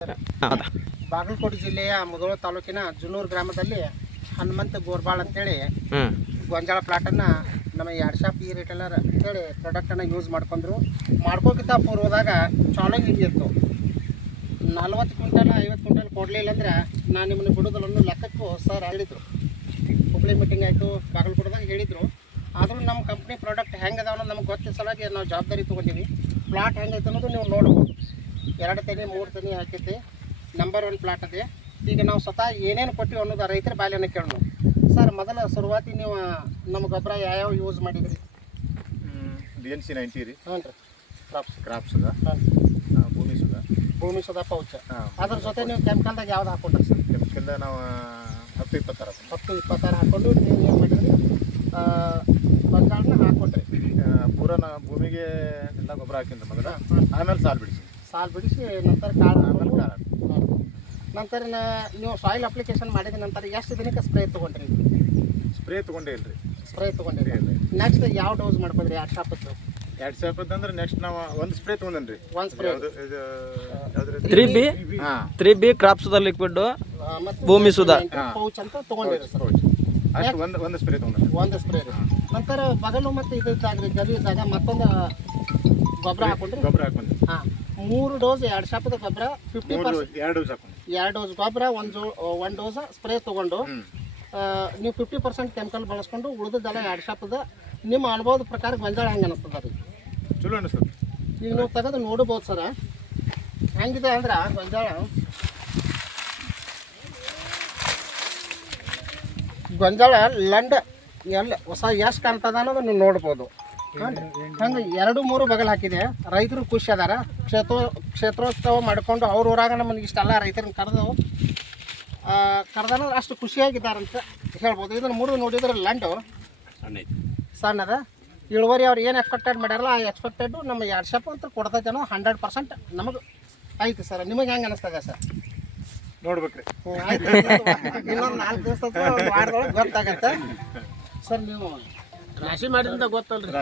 ಹೌದಾ? ಬಾಗಲಕೋಟೆ ಜಿಲ್ಲೆಯ ಮುಧೋಳ ತಾಲೂಕಿನ ಜುನೂರು ಗ್ರಾಮದಲ್ಲಿ ಹನುಮಂತ ಗೋರ್ಬಾಳ್ ಅಂತೇಳಿ ಗೊಂಜಾಳ ಪ್ಲಾಟನ್ನು ನಮ್ಮ ಯಾಡ್ಶಾಪ್ ಈ ರಿಟೇಲರ್ ಅಂತೇಳಿ ಪ್ರಾಡಕ್ಟನ್ನು ಯೂಸ್ ಮಾಡ್ಕೋಕ್ಕಿಂತ ಪೂರ್ವದಾಗ ಚಾಲೋ ಹಿಡಿಯಿತ್ತು. 40 ಕ್ವಿಂಟಲ್ 50 ಕ್ವಿಂಟಲ್ ಕೊಡಲಿಲ್ಲ ಅಂದ್ರೆ ನಾನು ನಿಮ್ಮನ್ನು ಬಿಡೋದಿಲ್ಲ ಅನ್ನೋ ಲೆಕ್ಕಕ್ಕೂ ಸರ್ ಹೇಳಿದರು. ಹುಬ್ಳಿ ಮೀಟಿಂಗ್ ಆಯಿತು, ಬಾಗಲಕೋಟೆದಾಗ ಹೇಳಿದರು. ಆದರೂ ನಮ್ಮ ಕಂಪ್ನಿ ಪ್ರಾಡಕ್ಟ್ ಹೆಂಗೆ ಅದಾವ ಅನ್ನೋದು ನಮ್ಗೆ ಗೊತ್ತಿದ್ದ ಸಲಾಗಿ ನಾವು ಜವಾಬ್ದಾರಿ ತೊಗೊಂಡಿವಿ. ಪ್ಲಾಟ್ ಹೆಂಗೈತೆ ಅನ್ನೋದು ನೀವು ನೋಡ್ಬೋದು. 2 ತೆನೆ 3 ತೆನೆ ಹಾಕೈತಿ. ನಂಬರ್ 1 ಪ್ಲಾಟ್ ಅದೇ. ಈಗ ನಾವು ಸ್ವತಃ ಏನೇನು ಕೊಟ್ಟಿವಿ ಅನ್ನೋದು ರೈತರ ಬಾಲ್ಯನ ಕೇಳೋಣ. ಸರ್, ಮೊದಲ ಶುರುವಾತಿ ನೀವು ನಮ್ಮ ಗೊಬ್ಬರ ಯಾವ್ಯಾವ ಯೂಸ್ ಮಾಡಿದ್ರಿ? BNC 90 ರೀ. ಹ್ಞೂ ರೀ. ಕ್ರಾಪ್ಸ್ ಅದ, ಭೂಮಿ ಸುಧಾ ಪೌಚ್. ಅದ್ರ ಜೊತೆ ನೀವು ಕೆಮಿಕಲ್ದಾಗ ಯಾವ್ದು ಹಾಕೊಂಡ್ರಿ ಸರ್? ಕೆಮಿಕಲ್ ನಾವು 10-26 ಹಾಕೊಂಡು ನೀವು ಏನು ಮಾಡಿದ್ರಿ? ಗೊಂಜಾಳನ್ನ ಹಾಕೊಂಡ್ರಿ. ಪೂರ ಭೂಮಿಗೆ ಎಲ್ಲ ಗೊಬ್ಬರ ಹಾಕಿಂದ ಮೊದಲ, ಆಮೇಲೆ ಸಾಲು ಬಿಡಿಸಿ ನಂತರ ಕಾಳು ಆಮೇಲೆ ನಂತರ ನೀವು ಸಾಯಿಲ್ ಅಪ್ಲಿಕೇಶನ್ ಮಾಡಿದ ನಂತರ ಎಷ್ಟು ದಿನಕ್ಕೆ ಸ್ಪ್ರೇ ತೊಗೊಂಡ್ರಿ? ಸ್ಪ್ರೇ ತೊಗೊಂಡೇ ಇಲ್ರಿ. ಸ್ಪ್ರೇ ತೊಗೊಂಡಿರಿ. ನೆಕ್ಸ್ಟ್ ಯಾವ ಡೋಸ್ ಮಾಡ್ಕೊಂಡ್ರಿ? 2 ಶಾಪದ್ದು 2 ಶಾಪ್ ಅಂದ್ರೆ ನೆಕ್ಸ್ಟ್ ನಾವು ಒಂದು ಸ್ಪ್ರೇ ತೊಗೊಂಡೇನ್ರಿ. ಒಂದು ಸ್ಪ್ರೇ 3B ಕ್ರಾಪ್ಸ್ ಲಿಕ್ವಿಡ್ ಭೂಮಿ ಸುಧಾ ಪೌಚ್ ಅಂತ ತೊಗೊಂಡಿರಿ ಸರ್. ಅಷ್ಟು ಒಂದು ಸ್ಪ್ರೇ ತೊಗೊಂಡ್ರಿ. ಒಂದು ಸ್ಪ್ರೇ ರೀ. ನಂತರ ಬಗಲು ಮತ್ತು ಇದ್ದಾಗ್ರಿ ಗರಿ ಇದ್ದಾಗ ಮತ್ತೊಂದು ಗೊಬ್ಬರ ಹಾಕೊಂಡ್ರಿ. ಹಾಂ, 3 ಡೋಸ್ 2 ಶಾಪದ ಗೊಬ್ಬರ 50%. 2 ಡೋಸ್ ಹಾಕೊಂಡು 2 ಡೋಸ್ ಗೊಬ್ಬರ, 1 ಡೋಸ್ ಸ್ಪ್ರೇ ತೊಗೊಂಡು ನೀವು 50% ಕೆಮಿಕಲ್ ಬಳಸ್ಕೊಂಡು ಉಳಿದದ್ದೆಲ್ಲ 2 ಶಾಪದ ನಿಮ್ಮ ಅನುಭವದ ಪ್ರಕಾರ ಗೊಂಜಾಳ ಹೆಂಗೆ ಅನಿಸ್ತದ ರೀ? ಚಲೋ ಅನಿಸ್ತದೆ. ಈಗ ನೀವು ತೆಗೆದು ನೋಡ್ಬೋದು ಸರ ಹೆಂಗಿದೆ ಅಂದ್ರೆ ಗೊಂಜಾಳ ಲಂಡ ಎಲ್ಲಿ ಹೊಸ ಎಷ್ಟು ಕಾಣ್ತದ ಅನ್ನೋದು ನೀವು ನೋಡ್ಬೋದು. ಹಂಗೆ 2-3 ಬಗಲ್ ಹಾಕಿದೆ. ರೈತರು ಖುಷಿ ಅದಾರ. ಕ್ಷೇತ್ರೋತ್ಸವ ಮಾಡಿಕೊಂಡು ಅವ್ರ ಊರಾಗ ನಮ್ಮನ್ನು ಇಷ್ಟೆಲ್ಲ ರೈತರನ್ನ ಕರೆದ್ರೆ ಅಷ್ಟು ಖುಷಿಯಾಗಿದ್ದಾರಂತ ಹೇಳ್ಬೋದು. ಇದನ್ನು ಮುರಿದು ನೋಡಿದ್ರೆ ಲಂಡು ಸಣ್ಣದ ಇಳುವರಿ ಅವ್ರು ಏನು ಎಕ್ಸ್ಪೆಕ್ಟೆಡ್ ಮಾಡ್ಯಾರಲ್ಲ ಆ ಎಕ್ಸ್ಪೆಕ್ಟೆಡು ನಮ್ಮ 2 ಶಾಪ್ ಅಂತ ಕೊಡ್ತೈತೆ ಅನ್ನೋ 100% ನಮಗೆ ಐತಿ ಸರ್. ನಿಮಗೆ ಹೆಂಗೆ ಅನಿಸ್ತದೆ ಸರ್? ನೋಡ್ಬೇಕ್ರಿ. ಆಯ್ತು, ಇನ್ನೊಂದು 4 ದಿವಸ ವಾರದೊಳಗೆ ಗೊತ್ತಾಗತ್ತೆ ಸರ್. ನೀವು ರಾಶಿ ಮಾಡಿದ್ರಿಂದ ಗೊತ್ತಲ್ರಿ.